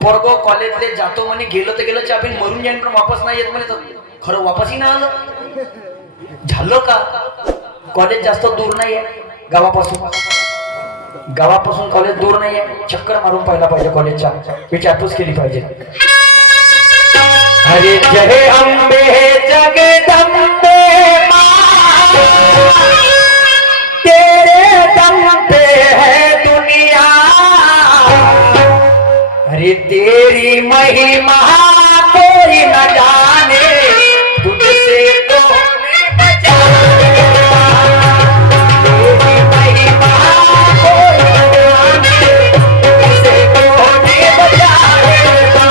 पोरगो कॉलेजले जातो म्हणे, गेलो तर गेलो आपण मरून जाईन पण वापस नाही येत म्हणे. तर खरं वापसही नाही आलं. झालं का? कॉलेज जास्त दूर नाही आहे गावापासून कॉलेज दूर नाही आहे. चक्कर मारून पाहिला पाहिजे कॉलेजच्या, विचारपूस केली पाहिजे. हरे जय अंबे जगदंबे मां, तेरे दम पे है दुनिया. अरे तेरी महिमा कोई न जाने, तुझसे कौन बचाएगा. तेरी महिमा कोई न जाने, तुझसे कौन बचाएगा.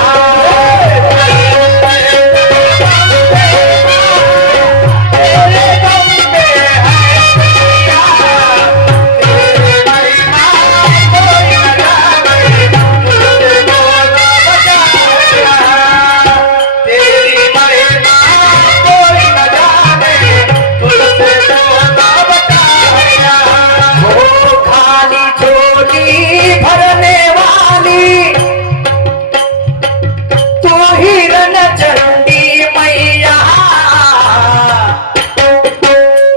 तेरे दम पे है दुनिया, तेरी महिमा कोई न जाने, तुझसे कौन बचाएगा. तेरी महिमा कोई न जाने, तुझसे कौन बचाएगा. वो खाली झोली भरने वाली, तू ही रणचंडी मैया.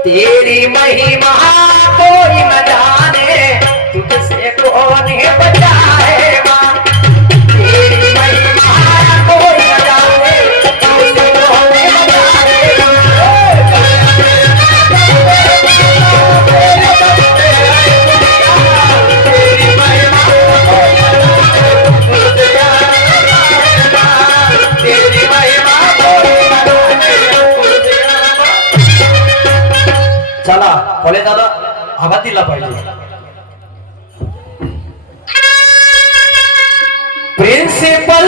तेरी महिमा कोई न जाने, तुझसे कौन बचाएगा. तेरी महिमा कोई न जाने, तुझसे कौन बचाएगा. तेरी महिमा कोई न जाने, तुझसे बचाएगा. तेरी महिमा कोई न जाने, तुझसे चला कॉलेज आला, आवाज दिला पाहिजे. प्रिन्सिपल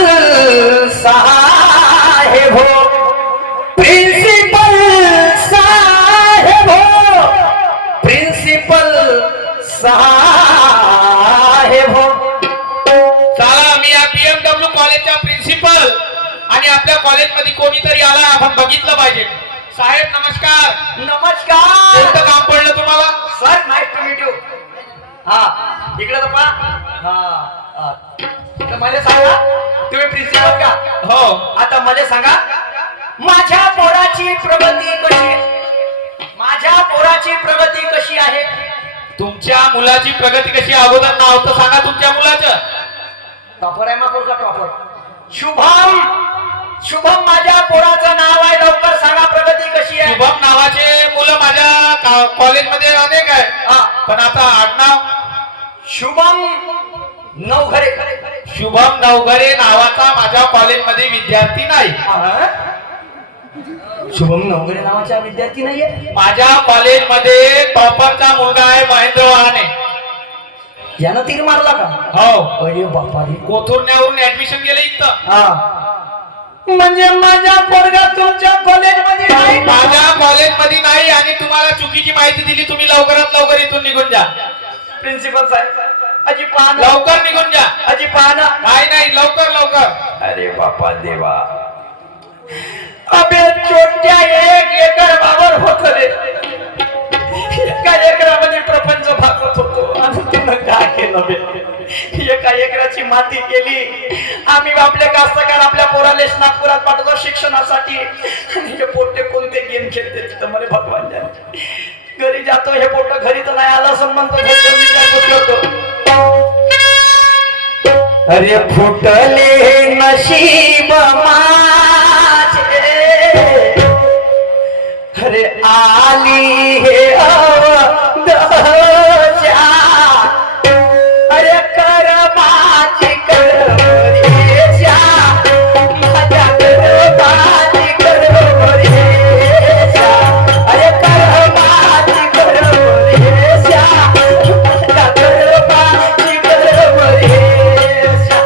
साहेब हो, प्रिन्सिपल साहेब हो, प्रिन्सिपल साहेब हो. चला, मी या BMW कॉलेजचा प्रिन्सिपल आणि आपल्या कॉलेजमध्ये कोणीतरी आला, आपण बघितलं पाहिजे. साहेब नमस्कार. नमस्कार. कोणतं काम पडलं तुम्हाला? Sir nice to meet you. हा इकडे तर पहा. हा तर मला सांगा, तुम्ही प्रिन्सिपल का? हो. आता मला सांगा, माझ्या पोराची प्रगती कशी आहे? माझ्या पोराची प्रगती कशी आहे? तुमच्या मुलाची प्रगती कशी आहे? अगोदर नाव तर सांगा तुमच्या मुलाचं. टॉपर आहे मा पोरगा, टॉपर. शुभम. शुभम माझ्या पोराचं नाव आहे, लवकर सांगा प्रगती कशी आहे? शुभम नावाचे मुलं माझ्या कॉलेजमध्ये अनेक आहे, पण आता आडनाव शुभम नवघरे. शुभम नवघरे नावाचा माझ्या कॉलेजमध्ये विद्यार्थी नाही. शुभम नवघरे नावाचा विद्यार्थी नाहीये माझ्या कॉलेजमध्ये टॉपरचा मुलगा आहे महेंद्र वाहने. यानं तीर मारला का? हो. अरे बापा रे. कोथुर्ण्यावरून ऍडमिशन केलं इथं. म्हणजे माझ्या पोरगा तुमच्या कॉलेजमध्ये नाही? माझ्या कॉलेजमध्ये नाही, आणि तुम्हाला चुकीची माहिती दिली. तुम्ही लवकरात लवकर इथून निघून जा. प्रिन्सिपल साहेब अजी पाहणं. लवकर निघून जा. अजी पाहणं. नाही लवकर लवकर. अरे बापा देवा. अबे छोट्या 1 एकर वावर होत रे. एका एकरामध्ये प्रपंच भागवत होतो, आणि तुला काय केलं बे? एका एकराची माती केली. आम्ही आपले कास्तकार आपल्या पोराला नागपुरात पाठवतो शिक्षणासाठी, आणि हे पोट्टे कोणते गेम खेळते तिथं मला भगवान जाणे. घरी जातो, हे पोट्ट घरी तर नाही आलं संबंध होतो. अरे फुटले नशीब माझे, अरे आली हे अवदशा. अरे कर्माची करमरेशा, माझ्या कर्माची करमरेशा. अरे कर्माची करमरेशा, माझ्या कर्माची करमरेशा.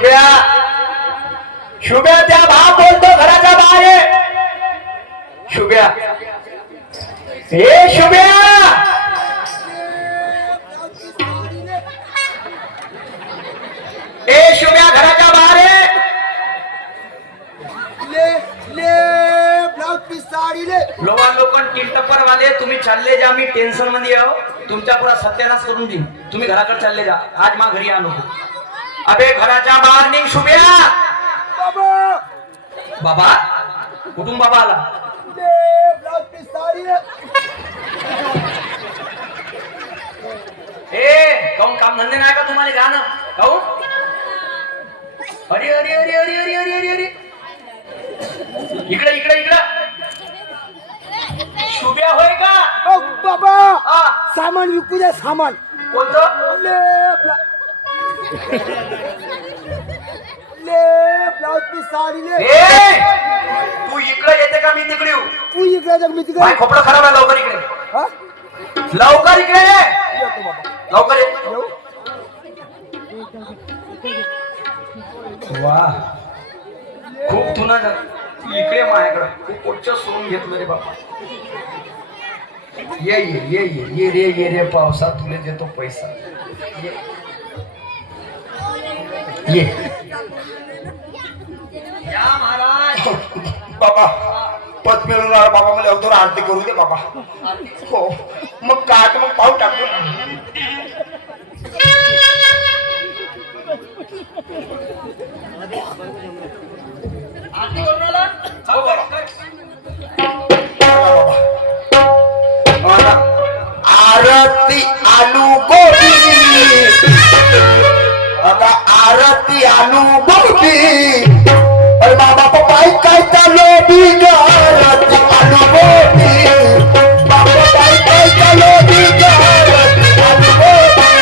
शुभ्या शुभ्या त्या भाव बोलतो घराच्या बाहेर ये. शुभ्या ए शुभ्या ए शुभ्या घराच्या बाहेर ये. लोवा लोकन टिंटपर वाले तुम्ही चालले जा. मी टेन्शन मध्ये आहो. तुमच्या पुरा सत्यानाश करून देईन. तुम्ही घराकडे चालले जा. आज मा घरी आणू. अबे घराच्या बाहेर निघ शुभ्या. बाबा कुठून बाबा आला. ए काऊन काम धंदे नाही का तुम्हाला गाणं काऊन. अरे अरे अरे अरे अरे अरे अरे अरे इकडे इकडे इकडे. शुभ्या होय का बाबा हा सामान विकू द्या सामान. कोणतं ब्लाउज पीस साडी ले. ए तू इकडे येते का मी तिकडे येऊ. तू इकडे जा मी तिकडे. काय खोपडं खराब आहे. लवकर इकडे हा? लवकर इकडे ये. येतो बाबा. लवकर ये. येऊ? वा खूप तुना तू इकडे माझ्याकडे खूप उच्च सोडून घेतलं रे बाबा. ये ये ये ये ये रे ये रे पावसा तुले देतो पैसा. ये ये या महाराज. बाबा पत मिळवणार बाबा मला अवतोर आरती करू दे बाबा. हो मग काट मग पाहू टाकतो. आरती करून आला. हो बाबा. आरती आलू गोबी. अगं आरती आलू गोबी. अरे बाबा पप्पाई काय चालू बी आरती आलू गोबी. बाबा पाई काय चालू बी आरती आलू गोबी.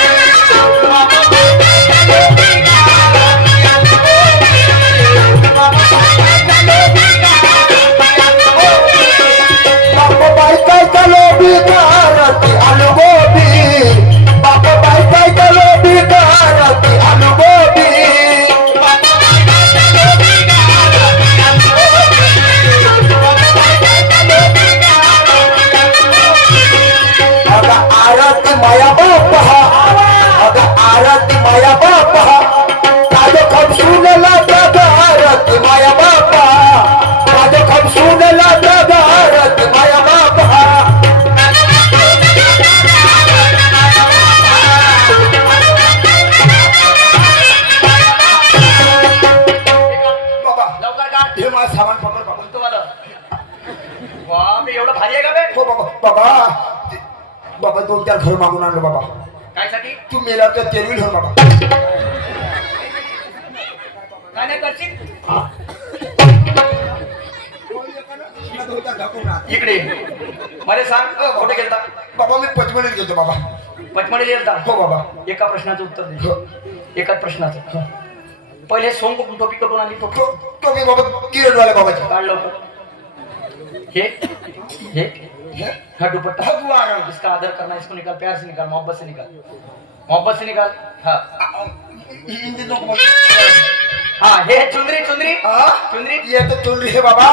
बाबा पाई काय चालू बी आरती आलू गोबी. बाबा पाई काय चालू बी आरती आलू गोबी. अगं आरती माया बापा. अगं आरती माया बापा. माझं खप सुनला दादा आरती माया बापा. माझं खप सुनला दादा आरती माया बापा. बाबा लवकर का हे माझं सामान पकड बाबा. तुम्हाला वा मी एवढं भारी आहे का बे. हो बाबा बाबा बाबा 2-4 घर मागून आणलं बाबा. काय साठी तू मेला तर तेरवी घर बाबा. काय नाही करशील. इकडे मला सांग कुठे गेलता. बाबा मी पचमणीत गेलो बाबा. पचमढीला गेलता. हो बाबा. एका प्रश्नाचं उत्तर दे. हो. एकाच प्रश्नाचं. पहिले सोंग कुठून टोपी करून आली. तो तो मी बाबा किरणवाले बाबाचे. काढ लवकर. हे हा दुपट्टा. इसका आदर करना. इसको निकाल. प्यार से निकाल. मोहब्बत से निकाल. मोहब्बत से निकाल. हाँ हिंदी नको बोल. हाँ हे चुंदरी चुंदरी हा? चुंदरी. ये तो चुनरी है बाबा.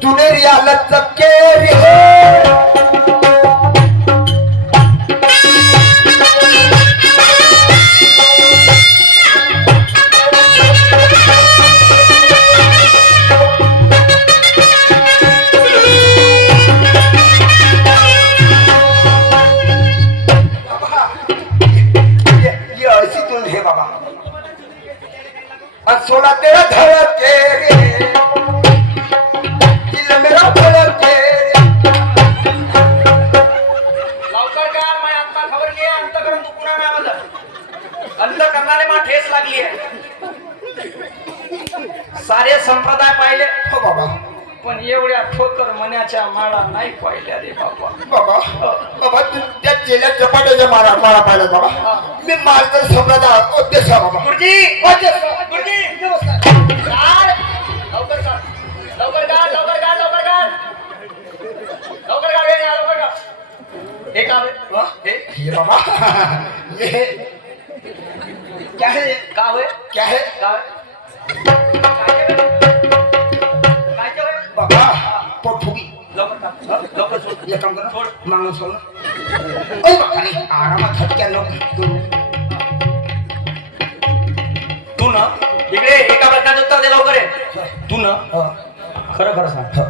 चुनेरी हालत चपके रे. ये ऐसी तुम है बाबा. और 16 तेरा धड़के रे. दिल मेरा धड़के रे. लवकर का मैं आता खबर लिया. अंतकरण तू पुन्हा नाही आवाज. अंतकरणाले मा ठेस लागली आहे. सारे संप्रदाय पाहिले हो बाबा. पण एवढ्या ठोकर मनाच्या माळा नाही पाहिल्या रे बाबा. बाबा बाबा तू त्या चेल्या चपाट्याच्या मारा मारा पाहिलं बाबा. मी मार्गर सम्राट उद्देश आहे बाबा. गुरुजी गुरुजी काढ. लवकर काढ. लवकर काढ. लवकर काढ. लवकर काढ. लवकर काढ. हे लवकर काढ. एका एक काम कर थोड. मागणं सोड ओय बाबा रे आरामात हटक्या नको करू. तू ना इकडे एका प्रकारचं उत्तर दे लवकर आहे. तू ना हो, खरं खरं सांग हो.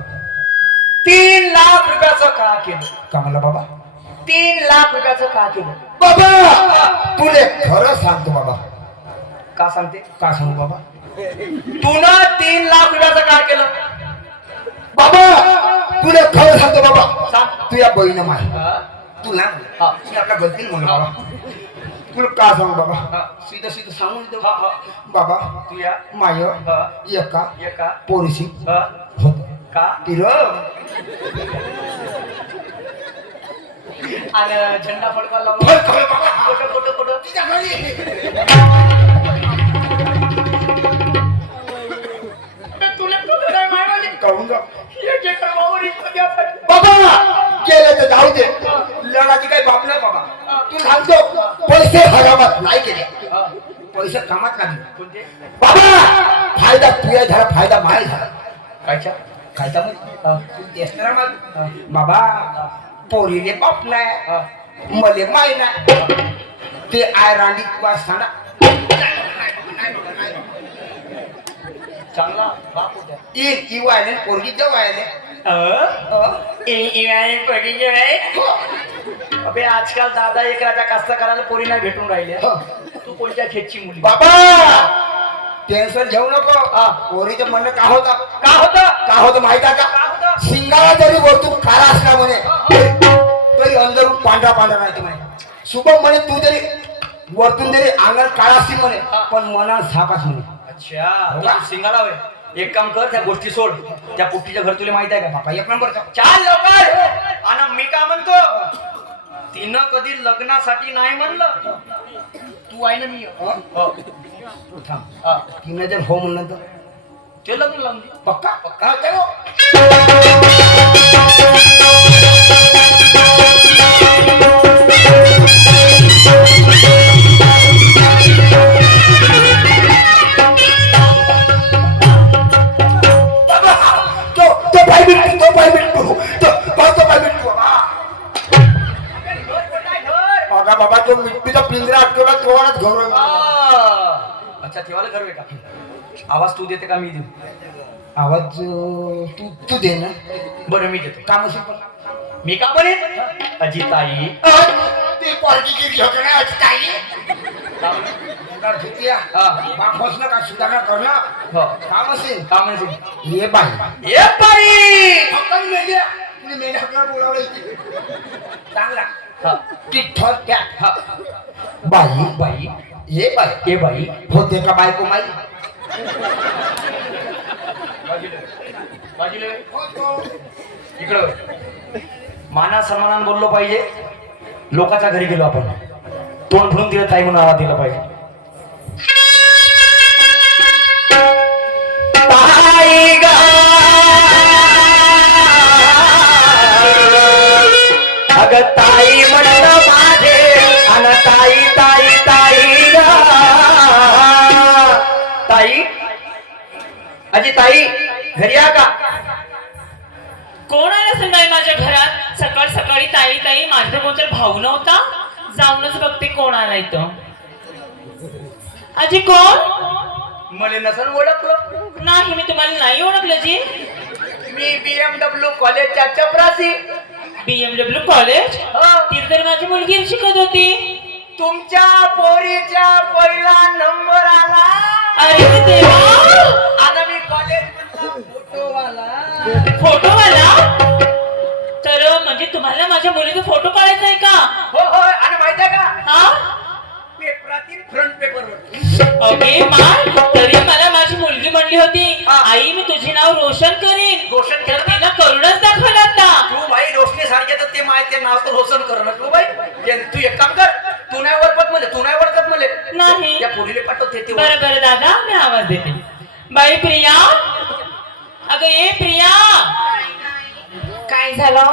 3 लाख रुपयाचं का केलं? का म्हणला बाबा 3 लाख रुपयाचं का केलं? बाबा तुले खरं सांगतो बाबा. का सांगते? का सांगू बाबा तू ना 3 लाख रुपयाचं का केलं? बाबा तुला खरं सांगतो बाबा. सांग. तू या बहीण माय हा? तू ना हा. मी आपल्या गलतीने म्हणलं बाबा. तुला का सांगू बाबा हा. सीधं सीधं सांगून देऊ हा, हा. बाबा तू या माय हा. एका का पोरीशी हा? होत का तिर आणि झेंडा फडका लावून कुठं कुठं कुठं तुला कुठं नाही मारवाली? काढून जा एक एकर वावर इकडं द्यासाठी. बाबा केलं तर जाऊ दे लढाची काही बाप नाही बाबा. तू सांगतो पैसे हरामात नाही केले हा. पैसे कामात नाही कोणते? बाबा फायदा तुझ्या झाला फायदा माय झाला कायच्या? खायचा बाबा पोरीले बाप नाही हा. मले माय नाही ते आय रांडी वाचताना चांगला बाप होत्या. ई वायले पोरगी जव वायले अबे आजकाल दादा एकराच्या कास्तकाराला पोरी नाही भेटून राहिल्या. तू कोणत्या खेची मुली? बाबा टेन्शन घेऊ नको हा. पोरीचं म्हणणं का होता का होतं? का होतं माहिती आहे का का होतं? शिंगाला जरी वरतून काळा असला म्हणे तरी अंदरून पांढरा पांढरा राहते म्हणे. शुभम म्हणे तू जरी वरतून जरी अंगात काळा असतील म्हणे पण मनात सापास म्हणे. अच्छा तू सिंगाला होय. एक काम कर त्या गोष्टी सोड. त्या पोट्टीच्या घर तुला माहित आहे का? बापा एक नंबरचा चाल लवकर. आणि मी का म्हणतो तिनं कधी लग्नासाठी नाही म्हणलं. तू आहे ना मी हा? हो. थांब हा. तिनं जर हो म्हणलं तर ते लग्न लावून दे. पक्का पक्का चलो तो पाय बिटू तो पाय बिटू तो पाय बिटू बाबा बाबा तो मिट्टीचा पिंजरा अटकवला तेवढाच घाबरून अच्छा ठेवायला घर का? आवाज तू देते का मी देऊ? आवाज तू तू दे ना बरं मी देतो. काम असेल पण मी का बरे अजिताई ते पार्टी की झोकणे असताई अंगार धुतिया हा. बापसनं का सुधारणा करणं हो काम असेल का म्हणजे ये बाई ये बाई हक्काने मेल्या तुला मेल्या हक्काला बोलावलं इथे चांगला हा. तिथं त्या हा. बाई बाई ये बाई ये बाई होते का बायको माई बाजूला इकडं माना सन्मानानं बोललो पाहिजे. लोकांच्या घरी गेलो आपण तोंड फुलून तिला ताई म्हणून आवाज दिला पाहिजे. ताई ग अगं ताई म्हणणं माझे अन ताई ताई ताई ग ताई अजी ताई घरी या का? कोण आलं असेल बाई माझ्या घरात? सकाळ सकाळी ताई ताई माझा कोणतरी भाऊ नव्हता. जाऊनच बघते कोण आला इथं. आजी कोण? मला नसन ओळखलं. नाही मी तुम्हाला नाही ओळखलं जी. मी BMW कॉलेजच्या चपरासी. BMW college? हो. तिथे तर माझी मुलगी शिकत होती. तुमच्या पोरीच्या पहिला नंबर आला. अरे देवा, आता मी कॉलेज फोटोवाला. फोटोवाला? तर म्हणजे तुम्हाला माझ्या मुलीचा फोटो काढायचा आहे का? हो हो आणि माहिती आहे का हा? पेपरातील फ्रंट पेपरवर. अगे माय, तरी मला माझी मुलगी म्हणली होती हा. आई मी तुझे नाव रोशन करीन. रोशन तर केलं तिनं करूनच दाखवलं आता. तू भाई रोशनी सारखे तर ते माहिती ते नाव तर रोशन कर ना तू भाई. तू एक काम कर तू नाही ओळखत मले तू नाही ओळखत मले नाही. त्या पोरीले पाठवते ते बरं बरं दादा मी आवाज देते. बाई प्रिया, अगं ये प्रिया. काय झालं?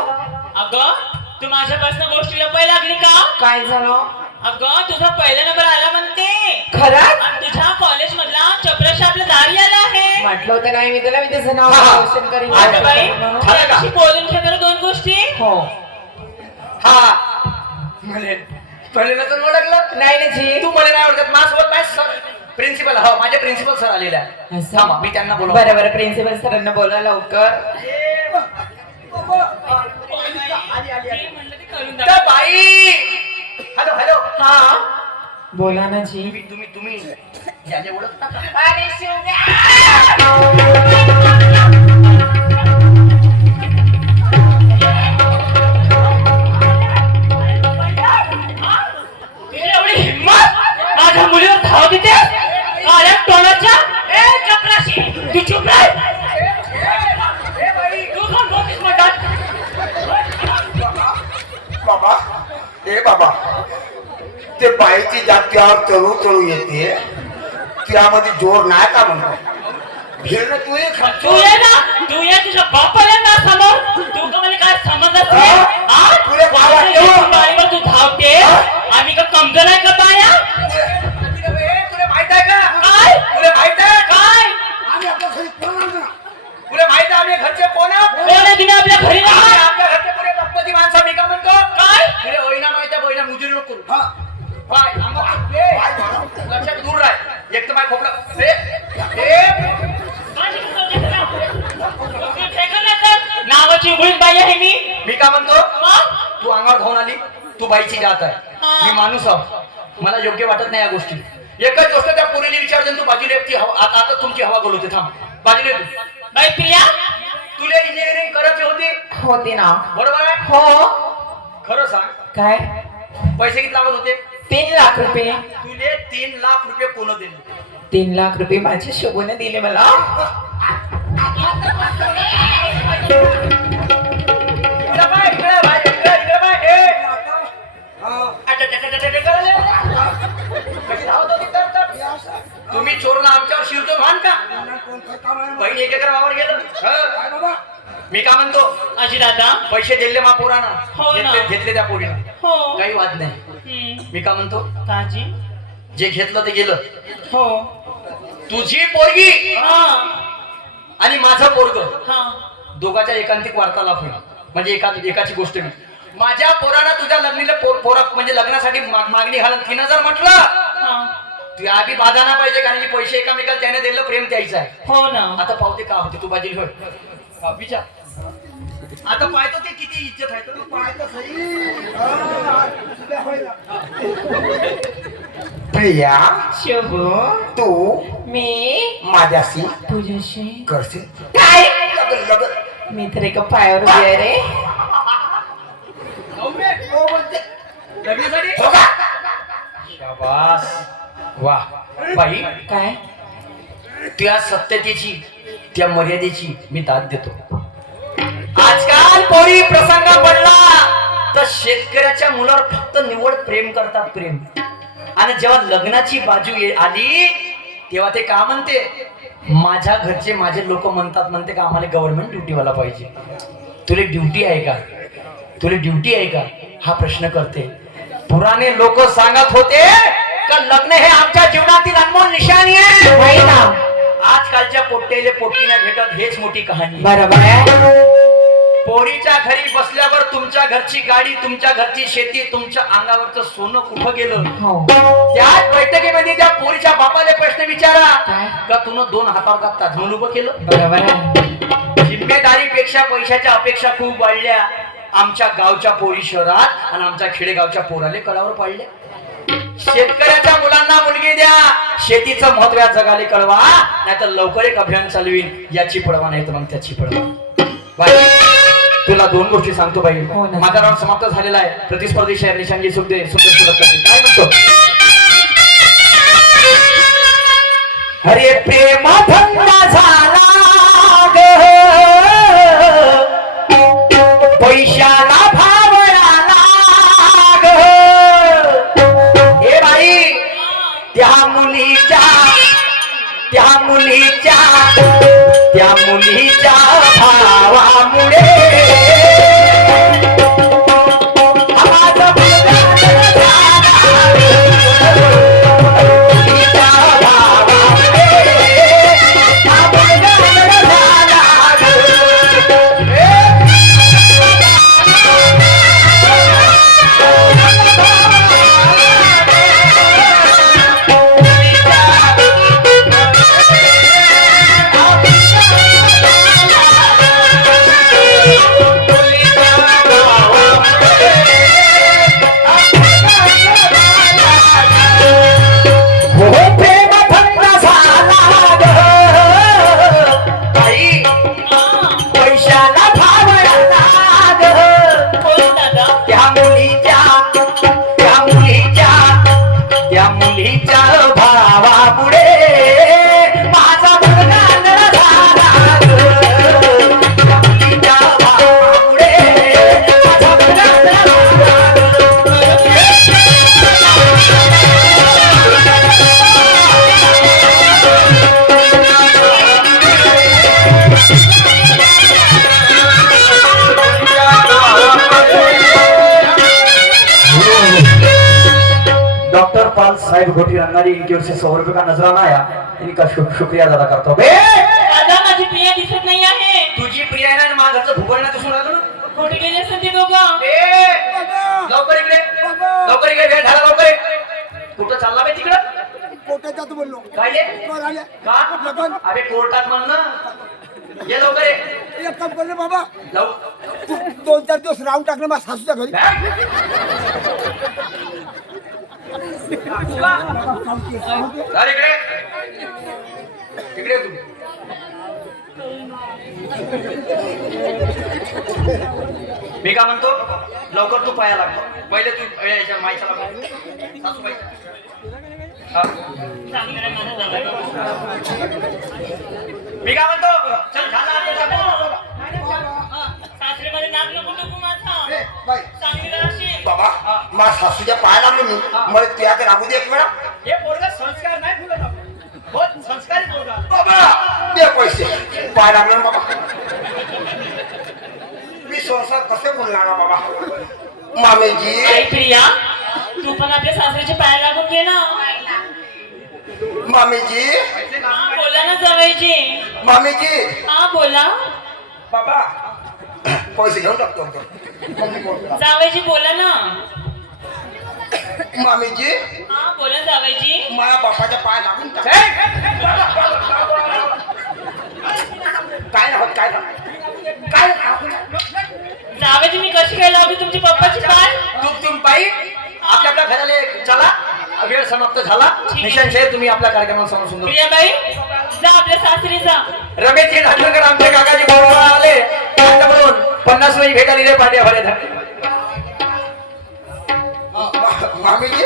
अगं तू माझ्यापासून गोष्टी लपायला लागली का? काय झालं? अगं तुझा पहिला नंबर आला म्हणते. खरंच? आणि तुझ्या कॉलेज मधला चपराशी आपला दारी आला आहे. म्हटलं म्हटलं होतं नाही मी तुला, मी त्याचं नाव हा, हा. रोशन करीन. आता बाई म्हणून. झालं का? अशी बोलून घेणार दोन गोष्टी. हो. हा म्हणे तर ओळखलं नाही ना जी. तू मला नाही ओळखत माझ्यासोबत नाही सर प्रिन्सिपल हो माझे प्रिन्सिपल सर आलेले आहे असं? थांबा मी त्यांना बोलव बरं बरं, प्रिन्सिपल सरांना बोला लवकर. ते म्हणलं ते करून तर दाखव. बाई हॅलो हॅलो हा बोला ना जी. तुम्ही याने ओळखता का? अरे शिवण्या. तुझी एवढी हिम्मत माझ्या मुलीवर धाव देते काळ्या टोनाच्या. ए चपराशी तू चुप राह. तू कोण बोलतेस म्हणतात? बाबा ए बाबा ते बाईची जात्यावर चळू चळू येते त्यामध्ये जोर नाही का म्हणतो फिरणं तू एक तू ये ना, तू ये तुझ्या बापाला ना समोर. तू का मला काय समजत नाही? आ? तुला काय वाटतं? तुझ्या बाईवर तू धावते आम्ही का कमजोर आहे का बाया? तुला माहित आहे का काय? तुला माहित आहे काय आम्ही आपल्या घरी पळणार ना. तुला माहित आहे आम्ही घरचे कोण आहोत? कोण आहे तुम्ही आपल्या घरी आम्ही राहा? आपल्या घरचे पुरे गणपती माणसं मी का म्हणतो काय? तुला होईना माहित आहे बोईना मुजुरी नको करू. हा. बाय लक्षात दूर राह एक तर माय खोपला नावाची उघडीच बाई आहे मी. मी का म्हणतो मग? तू अंगावर खाऊन आली तू बाईची जात आहे हा. मी माणूस आहो मला योग्य वाटत नाही या गोष्टी एकच गोष्ट त्या पोरीने विचारते तू बाजूला ती हवा आता तुमची हवा बोलवते थांब बाजूला तू बाई प्रिया तुला इंजिनिअरिंग करायची होती होते ना. बरोबर आहे हो. खरं सांग काय? पैसे किती लागत होते 3 लाख रुपये. तुले 3 लाख रुपये कोण दिले 3 लाख रुपये माझ्या शोभूने दिले मला. इकडे बाय, इकडे बाय, इकडे बाय, ए. हा. कशी धावत होती तर? हे असं. तुम्ही चोरून आमच्यावर शिरतो भान का नाही, कोण काय काम आहे? बहीण एक एकर वावर गेलं काय बाबा? मी का म्हणतो अजी दादा. पैसे दिले मा पोरानं हो ना. घेतले त्या पोरीनं हो. काही वाद नाही मी का म्हणतो काजी. जे घेतलं ते गेलं हो. तुझी पोरगी हा. आणि माझं पोरग हा. दोघांच्या एकांतिक वार्तालाप होईल म्हणजे एकाची गोष्ट मी माझ्या पोरानं तुझ्या लग्नीला पोरा म्हणजे लग्नासाठी मागणी घालून 3,000 म्हटलं हा. तू आधी बाधा ना पाहिजे कारण की पैसे एकामेकाला त्याने दिलं प्रेम द्यायचं आहे हो ना. आता पावते का होते तू बाजील होय हा, विचार आता पाहतो ते किती इज्जत आहे तर पाय तर सही. हा. उद्या होईल ना. प्रिया शोभू तू मी माझ्याशी तुझ्याशी करशील काय? लगन लगन मी तर एका पायावर उभी आहे रे. हो बोलते. लग्नासाठी हो का शाबास वा बाई काय? त्या सत्यतेची त्या मर्यादेची मी दाद देतो आजकाल पोरी प्रसंग पडला तर शेतकऱ्याच्या मुलावर फक्त निवड प्रेम करतात प्रेम आणि जेव्हा लग्नाची बाजू आली तेव्हा ते का म्हणते माझ्या घरचे माझे लोक म्हणते का आम्हाला गव्हर्नमेंट ड्युटीवाला पाहिजे तुला ड्युटी आहे का तुला ड्युटी आहे का हा प्रश्न करते पुराणे लोक सांगत होते का लग्न हे आमच्या जीवनातील अनमोल निशाणी आहे माहिती ना. आजकालच्या पोट्टेले पोट्टी नाही भेटत हेच मोठी कहाणी बरोबर आहे. पोरीच्या घरी बसल्यावर तुमच्या घरची गाडी तुमच्या घरची शेती तुमच्या अंगावरचं सोनं कुठं गेलं हो. त्याच बैठकीमध्ये त्या पोरीच्या बापाला प्रश्न विचारा काय? का तुनं 2 हातावर का ताजमहल उभं केलं बरोबर आहे. जिम्मेदारीपेक्षा पैशाच्या अपेक्षा खूप वाढल्या आमच्या गावच्या पोरी शहरात आणि आमच्या खेडेगावच्या पोराले कळावर पाडल्या शेतकऱ्याच्या मुलांना मुलगी द्या शेतीचं महत्व या जगाले कळवा नाहीतर लवकर एक अभियान चालवीन याची पडवा नाही तर मग त्याची पडवा बाई तुला 2 गोष्टी सांगतो बाई हो ना. माझा राऊंड समाप्त झालेला आहे प्रतिस्पर्धी शहर निशांजी सुद्धा सुंदर काय म्हणतो अरे प्रेम धंदा झाला पैशाला भाव आला हे बाई त्या मुलीच्या भावामुळे आवाज मुलीच्या भावामुळे डॉक्टर पाल साहेब घोटी रंगारी इनकी ओर से 100 रुपए का नजराना आया, इनका शुक्रिया अदा करता हूँ। दादा माझी प्रिया दिसत नाही आहे. तुझी प्रिया आहे ना, माझं घरचं भुगळणं दिसून राहिलं ना. कुठे गेले असते ते दोघं? लवकर इकडे, लवकर इकडे, वेळ झाला, लवकर ये. कुठं चालला बे तिकडं? कोर्टात जातो बोललो काय ये? कोण आले का? लगन अरे कोर्टात म्हण ना. ये लवकर ये. एक काम करले बाबा लव तू 2-4 दिवस राहून टाकलं माझ्या सासूच्या घरी चाल इकडे, इकडे ये तू. मी काय म्हणतो, लवकर तू पाया लागतो. पहिले तू याच्या माईच्या लागतो, सासूबाई. हा. मी काय म्हणतो, चल झाला आपलं काम. सासरीमध्ये नाक नको टोकू माझा. ए, बाई चांगली राहशील. बाबा माझ्या सासूच्या पाय लागलो मी मला तुझ्या राहू दे एक वेळा हे पोरगा संस्कार नाही तुला ना. बहुत संस्कारी पोरगा. बाबा दे पैसे पाय लागलो ना बाबा मी संसार कसे बोलणार ना बाबा मामेजी आई प्रिया तू पण आपल्या सासरीच्या पाया लागून घे ना. मामेजी हा बोला ना जावईजी. मामेजी हा बोला. बाबा पैसे घेऊन टाकतो जावईजी बोला ना. मामेजी हा बोला जावईजी. माझ्या बापाच्या पाय लागून टाक काय नाही होत काय नाही काय जावईजी मी कशी काय लावली तुमची पप्पाची पाय? तुम पायी आपल्या आपल्या घराला चला. वेळ समाप्त झाला. मिशन शेअर तुम्ही आपल्या कार्यक्रमात समोर सुंदर. प्रियाबाई जा आपल्या सासरी जा. रमेशजी ढाकणकर आमचे काकाजी भाऊ आले त्यांच्याकडून 50 वेळी भेट आलेले पाट्या भरे. मामेजी